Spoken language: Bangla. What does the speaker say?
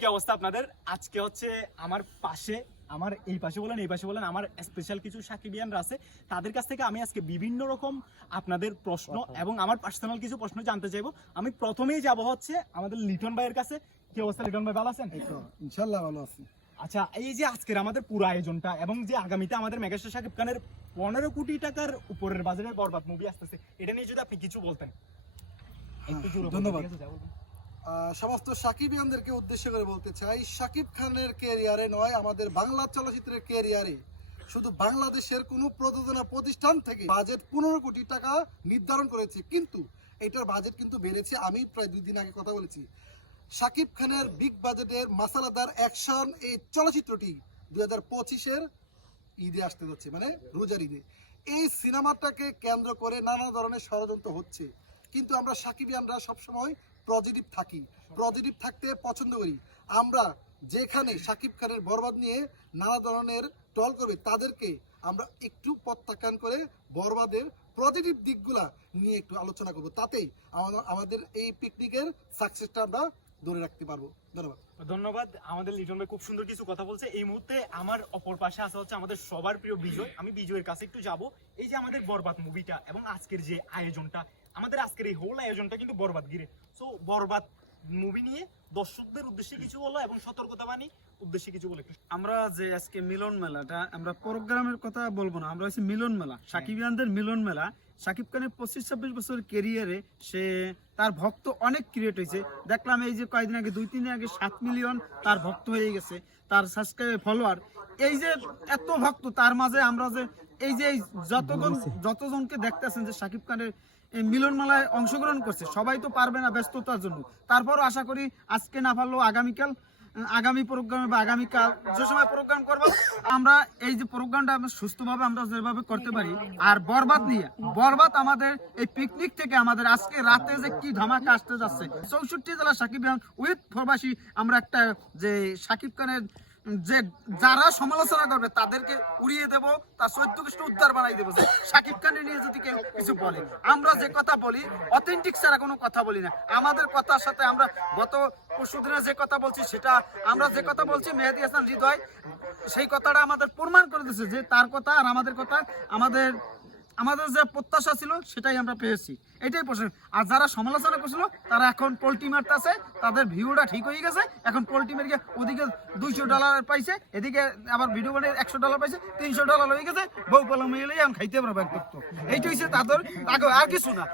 কি অবস্থা আপনাদের? আজকে হচ্ছে আমার পাশে আমার এই পাশে বলেন এই পাশে বলেন আমার স্পেশাল কিছু সাকিবিয়ানরা আছে। তাদের কাছ থেকে আমি আজকে বিভিন্ন রকম আপনাদের প্রশ্ন এবং আমার পার্সোনাল কিছু প্রশ্ন জানতে চাইব। আমি প্রথমেই যাব হচ্ছে আমাদের লিটন ভাইয়ের কাছে। কি অবস্থা লিটন ভাই ভালো আছেন? ইনশাল্লাহ ভালো আছি। আচ্ছা এই যে আজকের আমাদের পুরো আয়োজনটা এবং যে আগামীতে আমাদের মেগাস্টার শাকিব খানের পনেরো কোটি টাকার উপরের বাজারের বরবাদ মুভি আসতেছে এটা নিয়ে যদি আপনি কিছু বলতেন। ধন্যবাদ। সমস্ত সাকিবিয়ানদেরকে উদ্দেশ্য করে বলতে চাই, সাকিব খানের ক্যারিয়ারে নয়, আমাদের বাংলা চলচ্চিত্রের ক্যারিয়ারে শুধু বাংলাদেশের কোনো প্রযোজনা প্রতিষ্ঠান থেকে বাজেট পনেরো কোটি টাকা নির্ধারণ করেছে, কিন্তু এটার বাজেট কিন্তু বেড়েছে, আমি প্রায় দুই দিন আগে কথা বলেছি। সাকিব খানের বিগ বাজেটের মাসালাদার অ্যাকশন এই চলচ্চিত্রটি দুই হাজার পঁচিশের ঈদে আসতে যাচ্ছে মানে রোজার ঈদে। এই সিনেমাটাকে কেন্দ্র করে নানা ধরনের ষড়যন্ত্র হচ্ছে, কিন্তু আমরা সাকিবিয়ানরা সবসময় পজিটিভ থাকি, পজিটিভ থাকতে পছন্দ করি। আমরা যেখানে সাকিব খানের বরবাদ নিয়ে নানা ধরনের টল করবে, তাদেরকে আমরা একটু প্রত্যাখ্যান করে বরবাদের পজিটিভ দিকগুলা নিয়ে একটু আলোচনা করব। আমাদের আমাদের এই পিকনিকের সাকসেসটা আমরা ধরে রাখতে পারব। ধন্যবাদ। ধন্যবাদ। আমাদের লিটন ভাই খুব সুন্দর কিছু কথা বলছে। এই মুহূর্তে আমার অপর পাশে আসা হচ্ছে আমাদের সবার প্রিয় বিজয়। আমি বিজয়ের কাছে একটু যাব। এই যে আমাদের বরবাদ মুভিটা এবং আজকের যে আয়োজনটা আমাদের আজকের এই হোল আয়োজনটা কিন্তু বরবাদ ঘিরে সো বরবাদ মুভি নিয়ে দর্শকদের উদ্দেশ্যে কিছু বলো এবং সতর্কতা বাণী উদ্দেশ্যে কিছু বলে আমরা যে আজকে মিলন মেলাটা আমরা প্রোগ্রামের কথা বলব না আমরা হচ্ছে মিলন মেলা। সাকিবিয়ানদের মিলন মেলা সাকিব খানের পঁচিশ ছাব্বিশ বছর কেরিয়ারে সে তার ভক্ত অনেক ক্রিয়েট হয়েছে। দেখলাম এই যে কয়েকদিন আগে দুই তিন দিন আগে সাত মিলিয়ন তার ভক্ত হয়ে গেছে তার সাবস্ক্রাইব ফলোয়ার এই যে এত ভক্ত তার মাঝে আমরা যে এই যে এই যতজন যতজনকে দেখতেছেন যে সাকিব খানের এই মিলন মেলায় অংশগ্রহণ করছে। সবাই তো পারবে না ব্যস্ততার জন্য। তারপরও আশা করি আজকে না পারলেও আগামীকাল, আগামী প্রোগ্রামে বা আগামীকাল যে সময় প্রোগ্রাম করব, আমরা এই যে প্রোগ্রামটা সুস্থভাবে আমরা যেভাবে করতে পারি, আর বরবাদ নিয়ে, বরবাদ আমাদের এই পিকনিক থেকে আমাদের আজকে রাতে যে কি ধামাকা আসতে যাচ্ছে। চৌষট্টি জেলা সাকিব উইথ প্রবাসী, আমরা একটা যে সাকিব খানের যে যারা সমালোচনা করবে, তাদেরকে উড়িয়ে দেব, তার চৈদ্দ কৃষ্ণ উদ্ধার বানাই দেবো। সাকিব খানের নিয়ে যদি কেউ কিছু বলে, আমরা যে কথা বলি অথেন্টিক ছাড়া কোনো কথা বলি না। আমাদের কথার সাথে আমরা গত পরশুদিনে যে কথা বলছি, সেটা আমরা যে কথা বলছি, মেহেদি হাসান হৃদয়, সেই কথাটা আমাদের প্রমাণ করে দিচ্ছে যে তার কথা আর আমাদের কথা, আমাদের আমাদের যে প্রত্যাশা ছিল, সেটাই আমরা পেয়েছি। এটাই প্রশ্ন। আর যারা সমালোচনা করছিল, তারা এখন পোলট্রি মারতেছে, তাদের ভিউটা ঠিক হয়ে গেছে। এখন পোলট্রি মারকে ওদিকে দুইশো ডলার পাইছে, এদিকে আবার ভিডিও বানিয়ে একশো ডলার পাইছে, তিনশো ডলার হয়ে গেছে। বউ পালাম এলেই আমি খাইতে পারব একদম। এইটা হচ্ছে তাদের আর কিছু না।